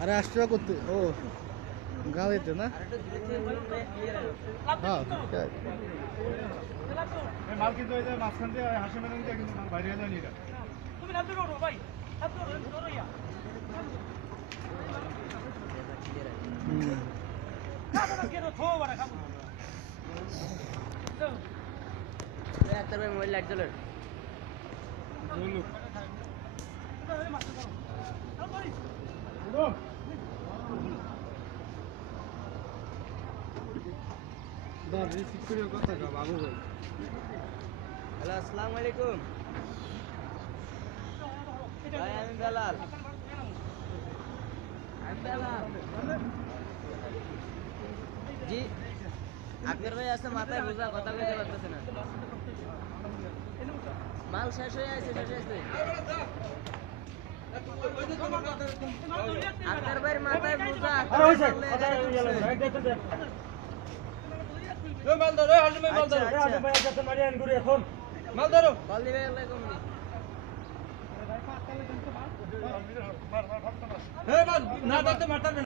আরে 8 টাকা করতে ও গাঁয়েতে না হ্যাঁ মাল কিন্তু এই যে মাঝখান দিয়ে হাসি মেরে দিয়ে কিন্তু মাল বাইরে যায়নি এটা তুমি না দূর ওঠো ভাই না দূর দূর ইয়া কাটা কেন থো বড় কাম তো একটা ভাই মোবাইল লাইট জ্বলে বলু দাদি সিকিউরিটি কথা কা বাবু ভাই হ্যালো আসসালামু আলাইকুম ভাই আমি বেলাল জি আকবর ভাই আছে মাথায় বোঝা কথা কইতে পারতেছে না মাল শেষ হয়ে আছে আকবর ভাইয়ের মাথায় বোঝা মাল ধরো হাসিম মাল ধরো হাসিম ভাই কাছে মারিয়ান ঘুরে এখন মাল ধরো কল দিবে আলাইকুম হে মাল না ধরতে মারতে